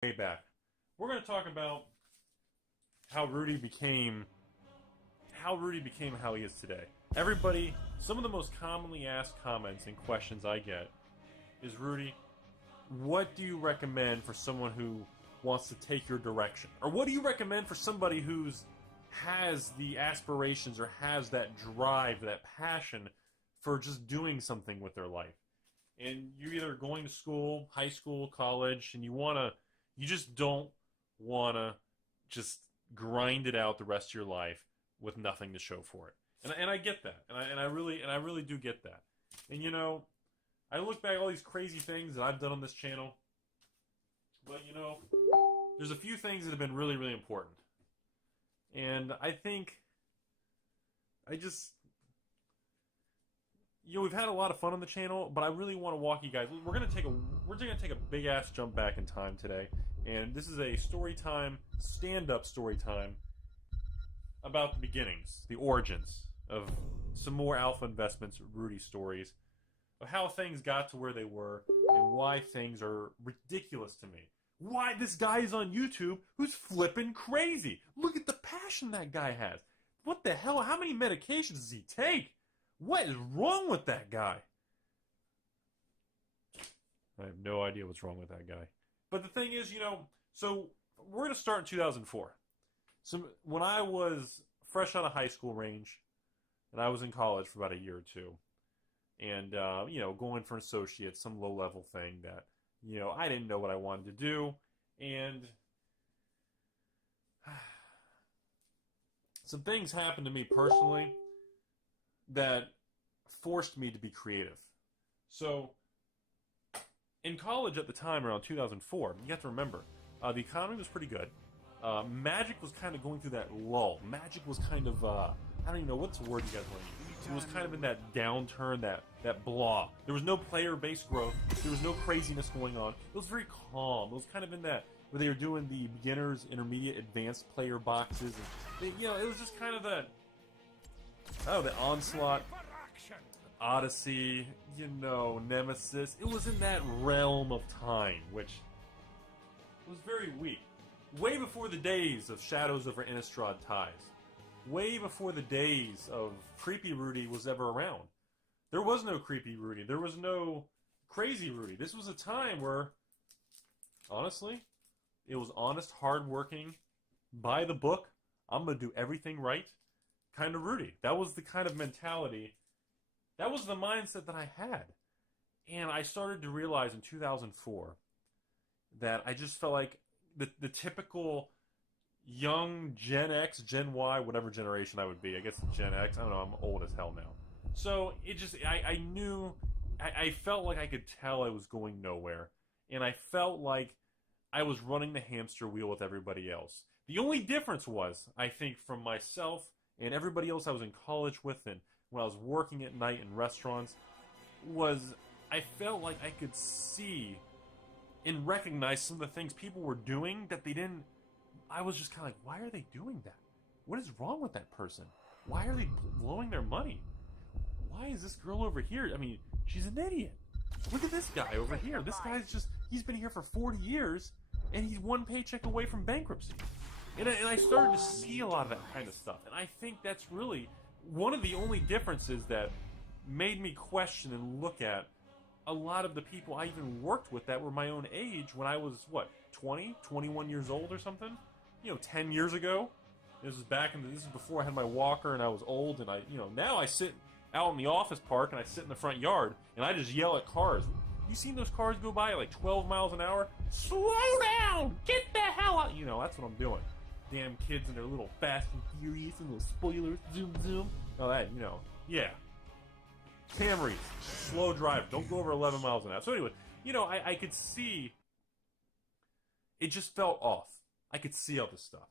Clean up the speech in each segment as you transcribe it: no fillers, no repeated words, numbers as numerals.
Way back. We're going to talk about how Rudy became how he is today. Everybody, some of the most commonly asked comments and questions I get is, Rudy, what do you recommend for someone who wants to take your direction? Or what do you recommend for somebody who's has the aspirations or has that drive, that passion for just doing something with their life? And you're either going to school, high school, college, and you just don't wanna just grind it out the rest of your life with nothing to show for it. And I get that, and I really do get that. And I look back at all these crazy things that I've done on this channel, but there's a few things that have been really, really important. And I think we've had a lot of fun on the channel, but I really want to walk you guys. We're gonna take a big ass jump back in time today, and this is a story time, stand-up story time about the beginnings, the origins of some more Alpha Investments Rudy stories of how things got to where they were and why things are ridiculous to me. Why this guy is on YouTube who's flipping crazy. Look at the passion that guy has. What the hell? How many medications does he take? What is wrong with that guy? I have no idea what's wrong with that guy. But the thing is, so we're going to start in 2004. So when I was fresh out of high school range, and I was in college for about a year or two, and, going for an associate, some low-level thing that, I didn't know what I wanted to do, and some things happened to me personally that forced me to be creative. So, in college at the time, around 2004, you have to remember, the economy was pretty good. Magic was kind of going through that lull. Magic was kind of, I don't even know, what's the word you guys want to use? It was kind of in that downturn, that blah. There was no player-based growth. There was no craziness going on. It was very calm. It was kind of in that, where they were doing the beginners, intermediate, advanced player boxes. And, it was just kind of the Onslaught, Odyssey, Nemesis. It was in that realm of time, which was very weak. Way before the days of Shadows over Innistrad Ties. Way before the days of Creepy Rudy was ever around. There was no Creepy Rudy. There was no Crazy Rudy. This was a time where, honestly, it was honest, hard-working, by the book, I'm going to do everything right kind of Rudy. That was the kind of mentality, that was the mindset that I had. And I started to realize in 2004 that I just felt like the typical young Gen X, Gen Y, whatever generation I would be. I guess Gen X. I don't know. I'm old as hell now. So it just, I felt like I could tell I was going nowhere. And I felt like I was running the hamster wheel with everybody else. The only difference was, I think, from myself and everybody else I was in college with and when I was working at night in restaurants, was I felt like I could see and recognize some of the things people were doing that they didn't. I was just kind of like, why are they doing that? What is wrong with that person? Why are they blowing their money? Why is this girl over here? I mean, she's an idiot. Look at this guy over here. This guy's he's been here for 40 years, and he's one paycheck away from bankruptcy. And I started to see a lot of that kind of stuff. And I think that's really one of the only differences that made me question and look at a lot of the people I even worked with that were my own age when I was, 20, 21 years old or something? 10 years ago. This is before I had my walker and I was old, and now I sit out in the office park and I sit in the front yard and I just yell at cars. You seen those cars go by at like 12 miles an hour? Slow down! Get the hell out! That's what I'm doing. Damn kids and their little Fast and Furious and little spoilers, zoom, zoom. Oh, that, yeah. Camrys, slow drive, don't go over 11 miles an hour. So anyway, I could see, it just felt off. I could see all this stuff.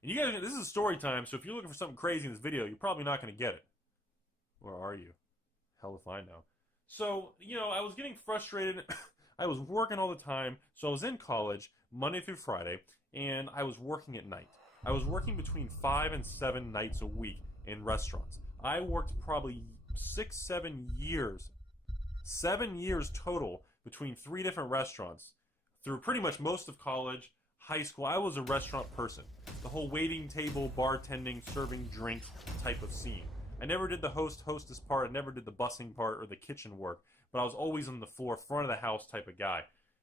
And you guys, this is a story time, so if you're looking for something crazy in this video, you're probably not going to get it. Or are you? Hell if I know. So, I was getting frustrated. I was working all the time, so I was in college, Monday through Friday, and I was working at night. I was working between 5 and 7 nights a week in restaurants. I worked probably 7 years total between 3 different restaurants through pretty much most of college, high school, I was a restaurant person. The whole waiting table, bartending, serving drinks type of scene. I never did the hostess part, I never did the bussing part or the kitchen work, but I was always on the floor, front of the house type of guy.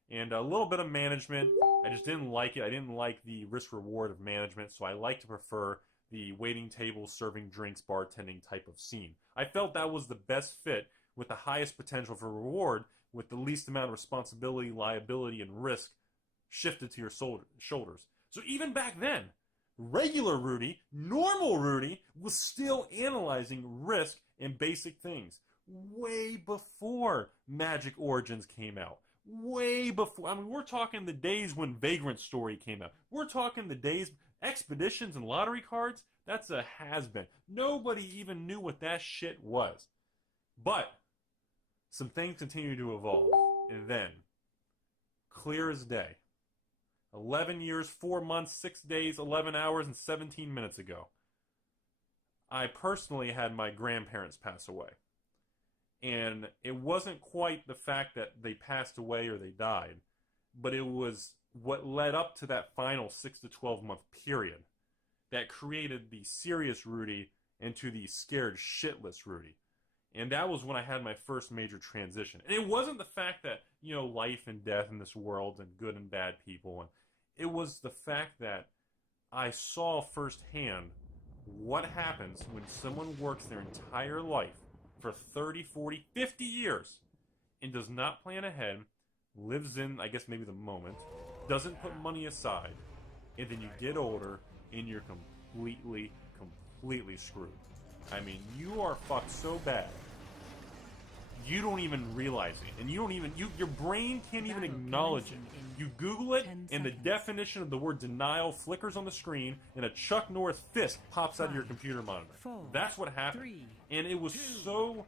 And a little bit of management, I just didn't like it. I didn't like the risk-reward of management, so I like to prefer the waiting table, serving drinks, bartending type of scene. I felt that was the best fit with the highest potential for reward, with the least amount of responsibility, liability, and risk shifted to your shoulders. So even back then, regular Rudy, normal Rudy, was still analyzing risk and basic things. Way before Magic Origins came out. Way before. I mean, we're talking the days when Vagrant Story came out. We're talking the days, Expeditions and lottery cards, that's a has-been. Nobody even knew what that shit was. But some things continue to evolve. And then, clear as day, 11 years, 4 months, 6 days, 11 hours, and 17 minutes ago, I personally had my grandparents pass away. And it wasn't quite the fact that they passed away or they died, but it was what led up to that final 6 to 12 month period that created the serious Rudy into the scared shitless Rudy. And that was when I had my first major transition. And it wasn't the fact that, you know, life and death in this world and good and bad people. And it was the fact that I saw firsthand what happens when someone works their entire life for 30, 40, 50 years and does not plan ahead, lives in, I guess, maybe the moment, doesn't put money aside, and then you get older and you're completely screwed. I mean, you are fucked so bad, you don't even realize it, and you don't even, your brain can't even acknowledge it. You Google it, and the definition of the word denial flickers on the screen, and a Chuck Norris fist pops out of your computer monitor. That's what happened. And it was so,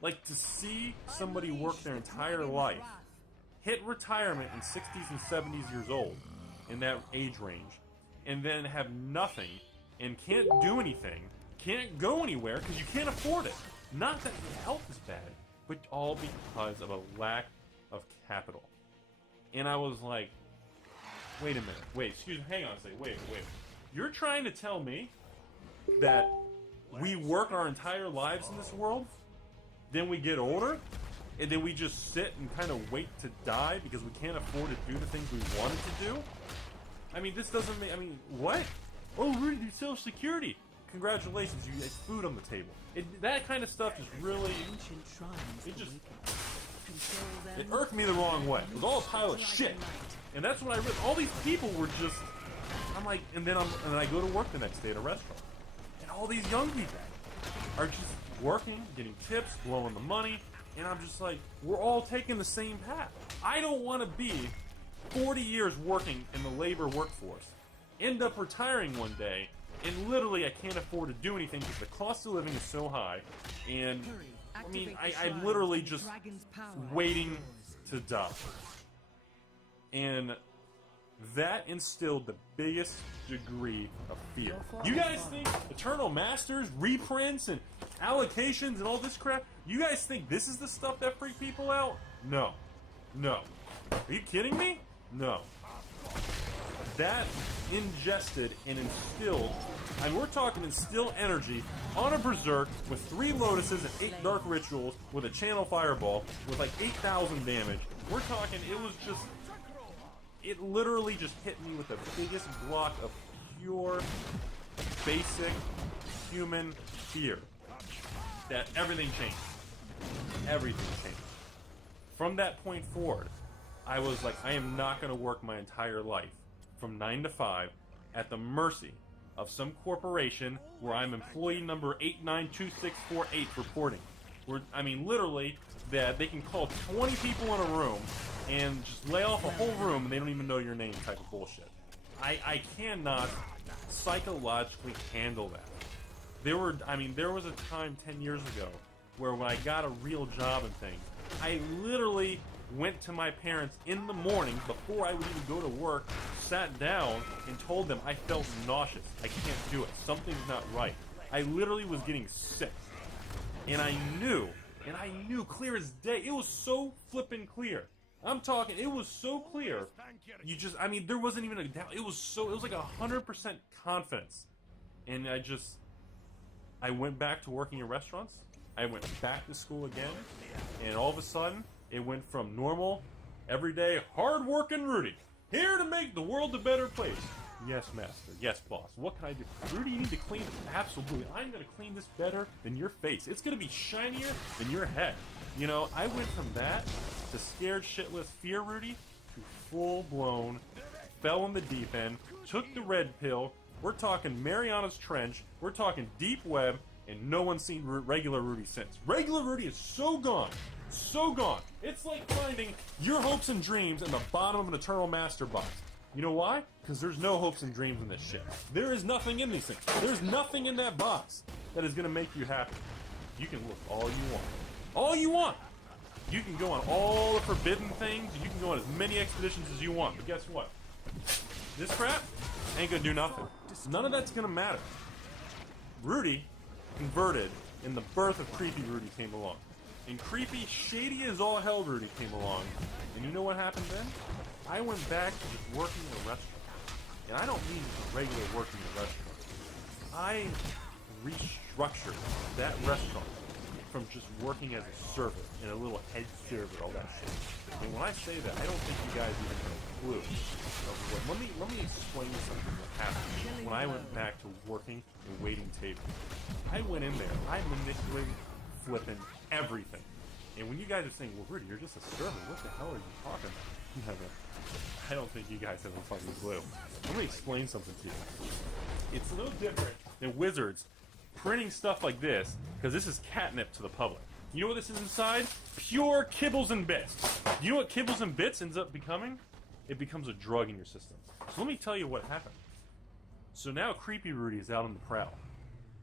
like, to see somebody work their entire life, hit retirement in 60s and 70s years old, in that age range, and then have nothing, and can't do anything, can't go anywhere, because you can't afford it. Not that your health is bad, but all because of a lack of capital. And I was like, wait a minute, excuse me, hang on a second, wait. You're trying to tell me that we work our entire lives in this world, then we get older, and then we just sit and kind of wait to die because we can't afford to do the things we wanted to do? I mean, this doesn't make, I mean, what? Oh, Rudy, do Social Security. Congratulations, you get food on the table. That kind of stuff just really, it irked me the wrong way. It was all a pile of shit. And that's what I read. All these people were just, I'm like, and then I go to work the next day at a restaurant. And all these young people are just working, getting tips, blowing the money. And I'm just like, we're all taking the same path. I don't want to be 40 years working in the labor workforce, end up retiring one day, and literally I can't afford to do anything because the cost of living is so high, and I mean, I'm literally just waiting to die. And that instilled the biggest degree of fear. You guys think Eternal Masters, reprints, and allocations and all this crap, you guys think this is the stuff that freak people out? No. No. Are you kidding me? No. That ingested and instilled, and we're talking instill energy on a berserk with 3 lotuses and 8 dark rituals with a channel fireball with like 8,000 damage. We're talking, it was just, it literally just hit me with the biggest block of pure, basic human fear. That everything changed. Everything changed. From that point forward, I was like, I am not going to work my entire life from 9 to 5 at the mercy of some corporation where I'm employee number 892648 reporting. Where, I mean, literally, that they can call 20 people in a room and just lay off a whole room and they don't even know your name type of bullshit. I cannot psychologically handle that. There was a time 10 years ago where when I got a real job and things, I literally went to my parents in the morning before I would even go to work, sat down, and told them I felt nauseous. I can't do it. Something's not right. I literally was getting sick. And I knew clear as day, it was so flippin' clear I'm talking, it was so clear. You just, I mean, there wasn't even a doubt. It was like 100% confidence. And I went back to working in restaurants. I went back to school again. And all of a sudden, it went from normal, everyday, hard-working Rudy, here to make the world a better place. Yes, master. Yes, boss. What can I do? Rudy, you need to clean it. Absolutely. I'm going to clean this better than your face. It's going to be shinier than your head. You know, I went from that to scared shitless fear Rudy to full-blown, fell in the deep end, took the red pill. We're talking Mariana's Trench. We're talking deep web, and no one's seen regular Rudy since. Regular Rudy is so gone. So gone. It's like finding your hopes and dreams in the bottom of an Eternal Master box. You know why? Because there's no hopes and dreams in this shit. There is nothing in these things. There's nothing in that box that is going to make you happy. You can look all you want. All you want! You can go on all the forbidden things. You can go on as many expeditions as you want. But guess what? This crap ain't going to do nothing. None of that's going to matter. Rudy converted, and the birth of Creepy Rudy came along. And creepy, shady as all hell Rudy came along. And you know what happened then? I went back to just working in a restaurant. And I don't mean just regular working in a restaurant. I restructured that restaurant from just working as a server and a little head server, all that shit. And when I say that, I don't think you guys even have a clue. Let me explain something that happened when I went back to working and waiting tables. I went in there, I manipulated, flipping everything. And when you guys are saying, well, Rudy, you're just a server, what the hell are you talking about? I don't think you guys have a fucking clue. Let me explain something to you. It's a little different than Wizards printing stuff like this, because this is catnip to the public. You know what this is inside? Pure kibbles and bits. You know what kibbles and bits ends up becoming? It becomes a drug in your system. So let me tell you what happened. So now Creepy Rudy is out on the prowl.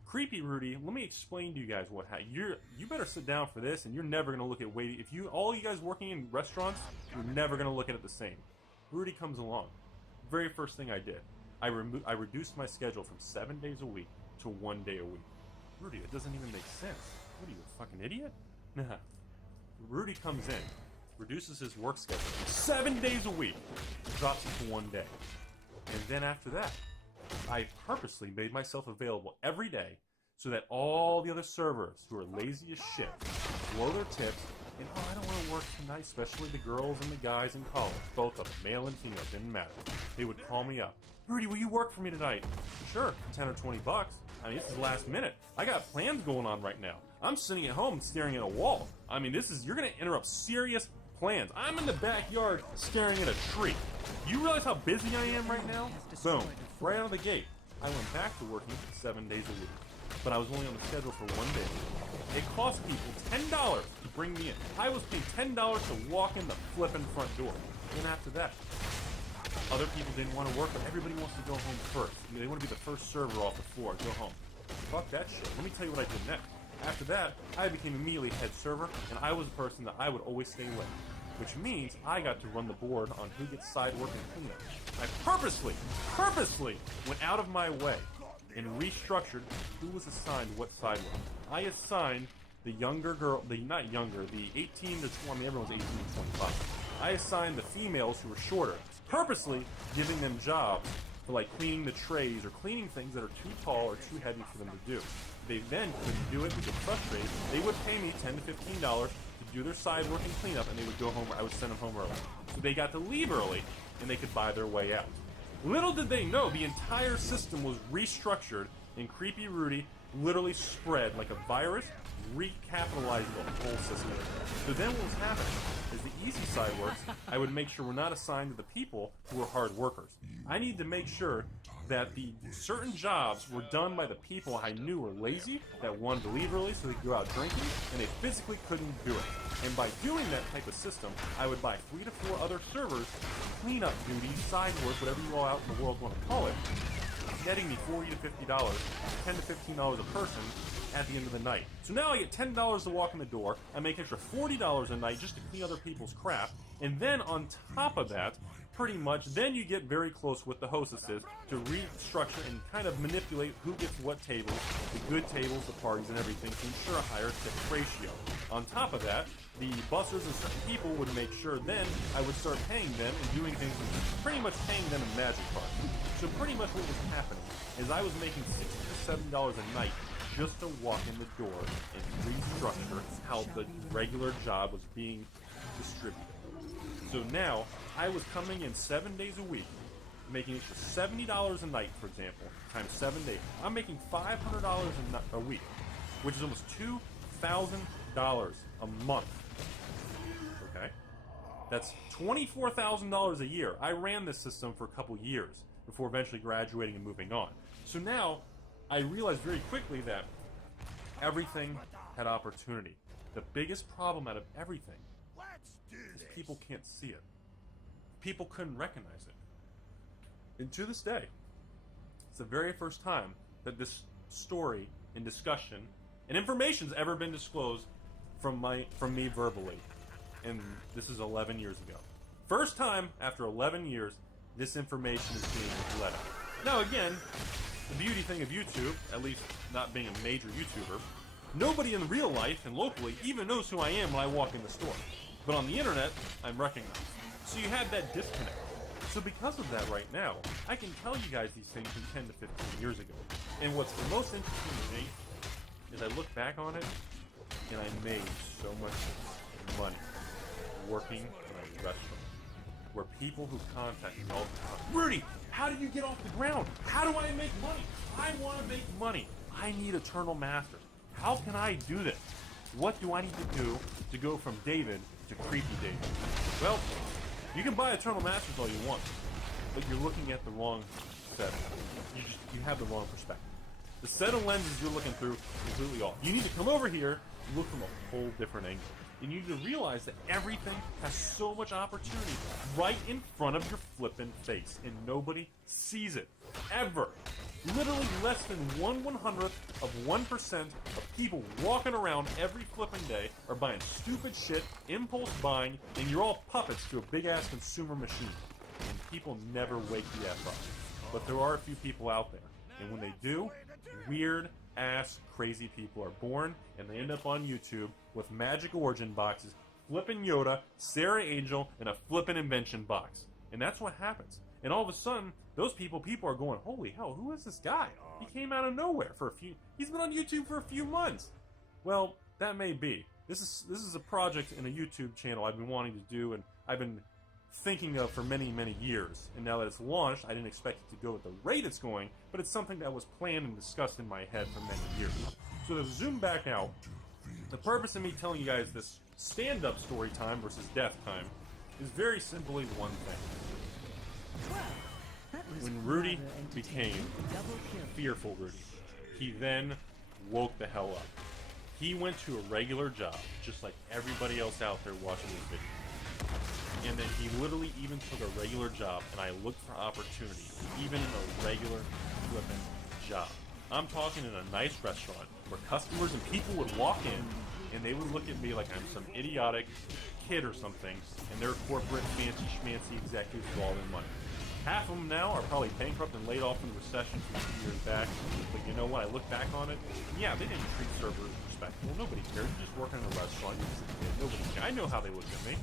Creepy Rudy, let me explain to you guys what happened. You better sit down for this, and you're never gonna look at waiting. If all you guys working in restaurants, you're never gonna look at it the same. Rudy comes along. Very first thing I did, I reduced my schedule from 7 days a week to 1 day a week. Rudy, that doesn't even make sense. What are you, a fucking idiot? Nah. Rudy comes in, reduces his work schedule from 7 days a week, drops it to 1 day. And then after that, I purposely made myself available every day so that all the other servers who are lazy as shit blow their tips and, oh, I don't want to work tonight, especially the girls and the guys in college, both of them, male and female, didn't matter. They would call me up. Rudy, will you work for me tonight? Sure, 10 or 20 bucks. I mean, this is last minute. I got plans going on right now. I'm sitting at home staring at a wall. I mean, you're going to interrupt serious plans. I'm in the backyard staring at a tree. You realize how busy I am right now? Boom. Right out of the gate. I went back to working 7 days a week. But I was only on the schedule for 1 day. It cost people $10 to bring me in. I was paid $10 to walk in the flipping front door. And after that, other people didn't want to work, but everybody wants to go home first. I mean, they want to be the first server off the floor, go home. Fuck that shit. Let me tell you what I did next. After that, I became immediately head server, and I was a person that I would always stay late. Which means I got to run the board on who gets side work and cleanup. I purposely went out of my way and restructured who was assigned what side work. I assigned the younger girl, not younger, the 18 to 20, everyone's 18 to 25. I assigned the females who were shorter, purposely giving them jobs for like cleaning the trays or cleaning things that are too tall or too heavy for them to do. They then couldn't do it, they get frustrated. They would pay me $10 to $15 to do their side work and cleanup, and they would go home. I would send them home early. So they got to leave early, and they could buy their way out. Little did they know, the entire system was restructured, and Creepy Rudy literally spread like a virus, recapitalizing the whole system. So then what was happening is the easy side works, I would make sure we're not assigned to the people who are hard workers. I need to make sure that the certain jobs were done by the people I knew were lazy, that wanted to leave early so they could go out drinking, and they physically couldn't do it. And by doing that type of system, I would buy 3 to 4 other servers, cleanup duties, side work, whatever you all out in the world want to call it, netting me $40 to $50, $10 to $15 a person at the end of the night. So now I get $10 to walk in the door, I make extra $40 a night just to clean other people's crap, and then on top of that, pretty much, then you get very close with the hostesses to restructure and kind of manipulate who gets what tables, the good tables, the parties, and everything to ensure a higher tip ratio. On top of that, the bussers and certain people would make sure then I would start paying them and doing things, pretty much paying them in magic cards. So pretty much what was happening is I was making $60 to $70 a night just to walk in the door and restructure how the regular job was being distributed. So now, I was coming in 7 days a week, making $70 a night, for example, times 7 days. I'm making $500 a week, which is almost $2,000 a month. Okay? That's $24,000 a year. I ran this system for a couple years before eventually graduating and moving on. So now, I realized very quickly that everything had opportunity. The biggest problem out of everything is people can't see it. People couldn't recognize it. And to this day, it's the very first time that this story and discussion and information's ever been disclosed from me verbally. And this is 11 years ago. First time after 11 years, this information is being let out. Now again, the beauty thing of YouTube, at least not being a major YouTuber, nobody in real life and locally even knows who I am when I walk in the store. But on the internet, I'm recognized. So you have that disconnect. So because of that right now, I can tell you guys these things from 10 to 15 years ago. And what's the most interesting to me is I look back on it and I made so much money working in a restaurant where people who contact me all the time, Rudy, how do you get off the ground? How do I make money? I want to make money. I need Eternal Masters. How can I do this? What do I need to do to go from David to Creepy David? Well, you can buy Eternal Masters all you want, but you're looking at the wrong set. You have the wrong perspective. The set of lenses you're looking through is completely off. You need to come over here and look from a whole different angle. And you need to realize that everything has so much opportunity right in front of your flippin' face, and nobody sees it. Ever. Literally less than 1/100th of 1% of people walking around every flipping day are buying stupid shit, impulse buying, and you're all puppets to a big-ass consumer machine. And people never wake the F up. But there are a few people out there. And when they do, weird-ass crazy people are born, and they end up on YouTube with magic origin boxes, flippin' Yoda, Sarah Angel, and a flippin' invention box. And that's what happens. And all of a sudden, those people are going, holy hell, who is this guy? He came out of nowhere he's been on YouTube for a few months. Well, that may be. This is a project in a YouTube channel I've been wanting to do, and I've been thinking of for many, many years. And now that it's launched, I didn't expect it to go at the rate it's going, but it's something that was planned and discussed in my head for many years. So to zoom back out, the purpose of me telling you guys this stand-up story time versus death time is very simply one thing. When Rudy became fearful Rudy, he then woke the hell up. He went to a regular job, just like everybody else out there watching this video. And then he literally even took a regular job, and I looked for opportunity, even in a regular flipping job. I'm talking in a nice restaurant where customers and people would walk in, and they would look at me like I'm some idiotic kid or something, and they're corporate fancy schmancy executives with all their money. Half of them now are probably bankrupt and laid off in the recession from a few years back. But you know what? I look back on it, yeah, they didn't treat servers respectful. Nobody cared. You're just working in a restaurant. You're just a kid. Nobody cared. I know how they look at me.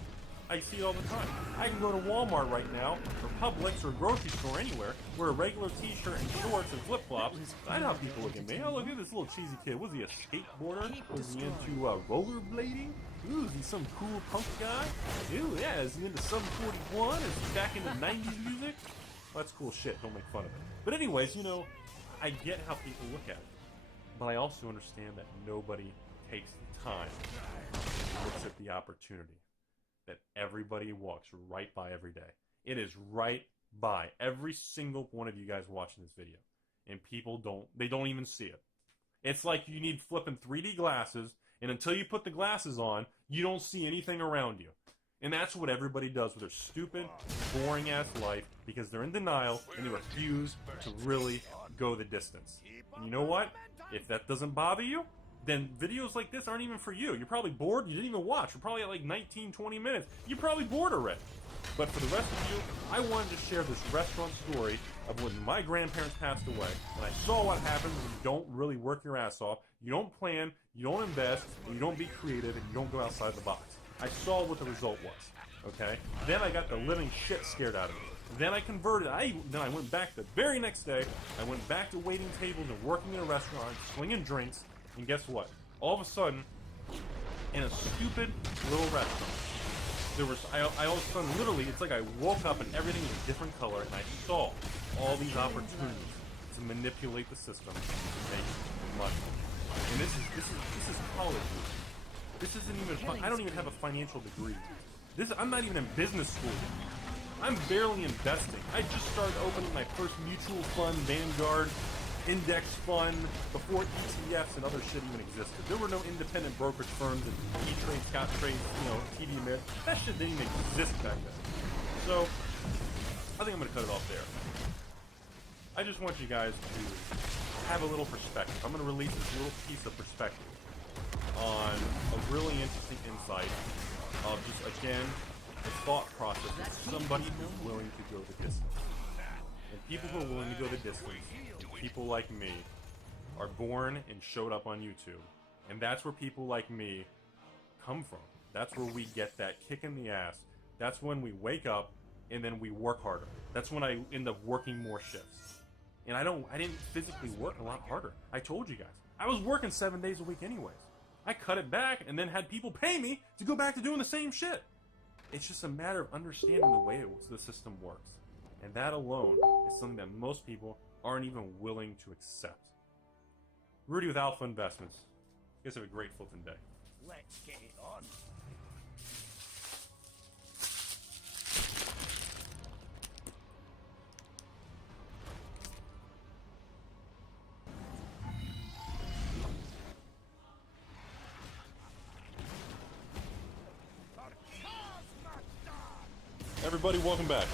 I see it all the time. I can go to Walmart right now, or Publix, or a grocery store anywhere, wear a regular t-shirt and shorts and flip-flops. I know how people look at me. Oh, look at this little cheesy kid. Was he a skateboarder? Was he into rollerblading? Ooh, is he some cool punk guy? Ooh, yeah, is he into Sum 41? Is he back into 90s music? Well, that's cool shit. Don't make fun of it. But anyways, you know, I get how people look at it. But I also understand that nobody takes the time and looks at the opportunity that everybody walks right by every day. It is right by every single one of you guys watching this video. And people don't even see it. It's like you need flipping 3D glasses, and until you put the glasses on, you don't see anything around you. And that's what everybody does with their stupid, boring-ass life, because they're in denial and they refuse to really go the distance. And you know what? If that doesn't bother you, then videos like this aren't even for you. You're probably bored. You didn't even watch. You're probably at like 19, 20 minutes. You're probably bored already. But for the rest of you, I wanted to share this restaurant story of when my grandparents passed away, and I saw what happens when you don't really work your ass off, you don't plan, you don't invest, and you don't be creative, and you don't go outside the box. I saw what the result was, okay? Then I got the living shit scared out of me. Then I converted. Then I went back the very next day. I went back to waiting tables and working in a restaurant, slinging drinks, and guess what? All of a sudden, in a stupid little restaurant, there was, I all of a sudden, literally, it's like I woke up and everything was a different color, and I saw all these opportunities to manipulate the system to make money. And this is college. This isn't even fun. I don't even have a financial degree. I'm not even in business school. I'm barely investing. I just started opening my first mutual fund, Vanguard, index fund, before ETFs and other shit even existed. There were no independent brokerage firms and E-Trade, Scott Trade, TD Ameritrade. That shit didn't even exist back then. So, I think I'm going to cut it off there. I just want you guys to have a little perspective. I'm going to release this little piece of perspective on a really interesting insight of just, again, the thought process of somebody who's willing to go the distance. And people who are willing to go the distance, and people like me, are born and showed up on YouTube. And that's where people like me come from. That's where we get that kick in the ass. That's when we wake up and then we work harder. That's when I end up working more shifts. And I didn't physically work a lot harder. I told you guys. I was working 7 days a week anyways. I cut it back and then had people pay me to go back to doing the same shit. It's just a matter of understanding the way the system works. And that alone is something that most people aren't even willing to accept. Rudy with Alpha Investments. You guys have a great Fulton day. Let's get it on. Everybody, welcome back.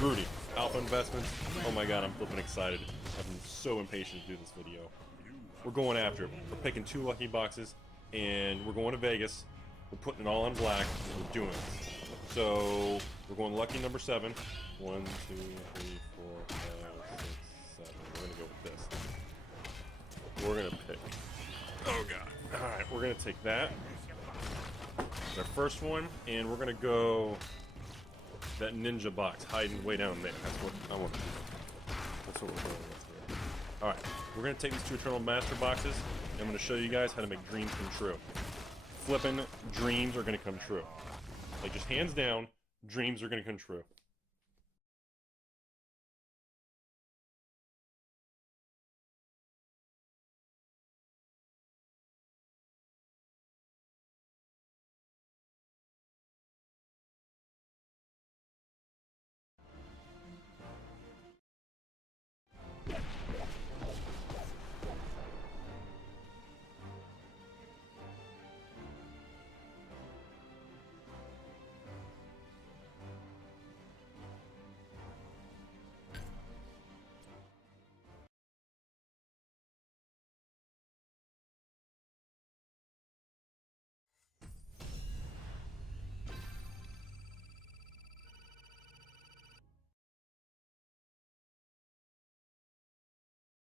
Rudy, Alpha Investments. Oh my god, I'm flipping excited. I've been so impatient to do this video. We're going after it. We're picking 2 lucky boxes, and we're going to Vegas. We're putting it all on black, and we're doing it. So, we're going lucky number 7. 1, 2, 3, 4, 5, 6, 7. We're going to go with this. We're going to pick. Oh god. Alright, we're going to take that. Our first one, and we're going to go that ninja box hiding way down there. That's what I want to do. That's what we're going with. Alright, we're going to take these 2 Eternal Master boxes, and I'm going to show you guys how to make dreams come true. Flipping dreams are going to come true. Like, just hands down, dreams are going to come true.